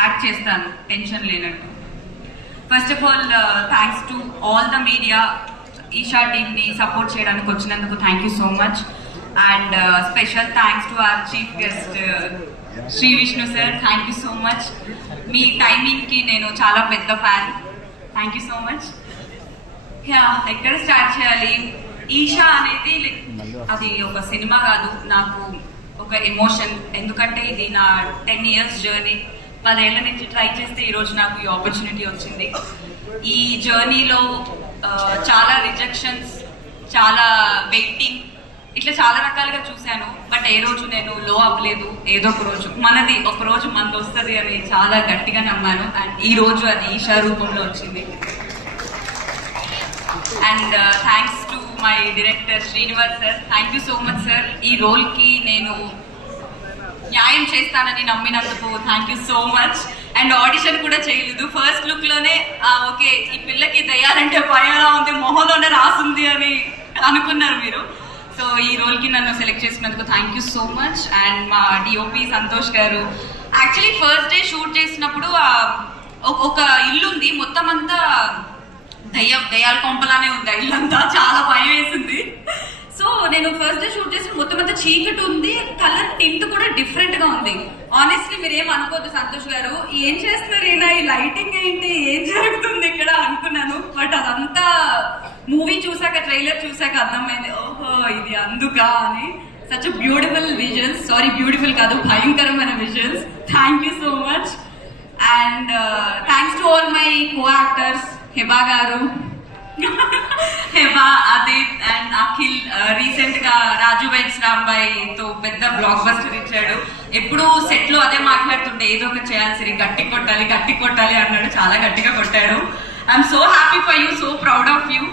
Act చేస్తాను tension లేనట్టు. First of all thanks to all the media, Eesha టీమ్ని support చేయడానికి వచ్చినందుకు thank you so much. And special thanks to our chief guest Shri Vishnu sir, thank you so much. మీ టైమింగ్కి నేను చాలా పెద్ద fan, thank you so much. ఎక్కడ స్టార్ట్ చేయాలి? ఈషా అనేది అది ఒక సినిమా కాదు, నాకు ఒక ఎమోషన్. ఎందుకంటే ఇది నా 10 years జర్నీ. 10 ఏళ్ల నుంచి ట్రై చేస్తే ఈరోజు నాకు ఈ ఆపర్చునిటీ వచ్చింది. ఈ జర్నీలో చాలా రిజెక్షన్స్, చాలా వెయిటింగ్, ఇట్లా చాలా రకాలుగా చూశాను. బట్ ఏ రోజు నేను లో అవ్వలేదు. ఏదో ఒక రోజు మనది వస్తుంది అని చాలా గట్టిగా నమ్మాను. అండ్ ఈ రోజు అది ఈషా రూపంలో వచ్చింది. And thanks to my director Srinivas sir, thank you so much sir. ఈ రోల్కి నేను న్యాయం చేస్తానని నమ్మినందుకు thank you so much. And audition కూడా చేయలేదు, ఫస్ట్ లుక్ లోనే ఓకే ఈ పిల్లకి దయ్యాలంటే భయంగా ఉంది, మొహంలోనే రాసుంది అని అనుకున్నారు మీరు. సో ఈ రోల్కి నన్ను సెలెక్ట్ చేసుకున్నందుకు thank you so much. And మా డిఓపి సంతోష్ గారు, యాక్చువల్లీ ఫస్ట్ డే షూట్ చేసినప్పుడు ఒక ఇల్లు ఉంది, మొత్తం అంతా దయ్యాల కొంపలానే ఉంది ఆ ఇల్లంతా, చాలా భయం వేసింది. సో నేను ఫస్ట్ డే షూట్ చేసిన మొత్తం అంతా చీకటి ఉంది, కలర్ టింట్ కూడా డిఫరెంట్ గా ఉంది. ఆనెస్ట్లీ మీరు ఏం అనుకోవద్దు సంతోష్ గారు, ఏం చేస్తున్నారు ఈయన, ఈ లైటింగ్ ఏంటి, ఏం జరుగుతుంది ఇక్కడ అనుకున్నాను. బట్ అదంతా మూవీ చూసాక, ట్రైలర్ చూసాక అర్థమైంది, ఓహో ఇది అందుకా అని. Such beautiful visions, sorry beautiful కాదు, భయంకరమైన visions. Thank you so much. And thanks to all my co actors, Heba గారు, హెబా, అదిత్ అండ్ అఖిల్. రీసెంట్ గా రాజు వైట్స్ రాంబాయ్ తో పెద్ద బ్లాక్ బస్టర్ ఇచ్చాడు. ఎప్పుడు సెట్ లో అదే మాట్లాడుతుంటే ఏదో ఒక చేయాల్సి, గట్టి కొట్టాలి అన్నాడు, చాలా గట్టిగా కొట్టాడు. I'm so happy for you, so proud of you.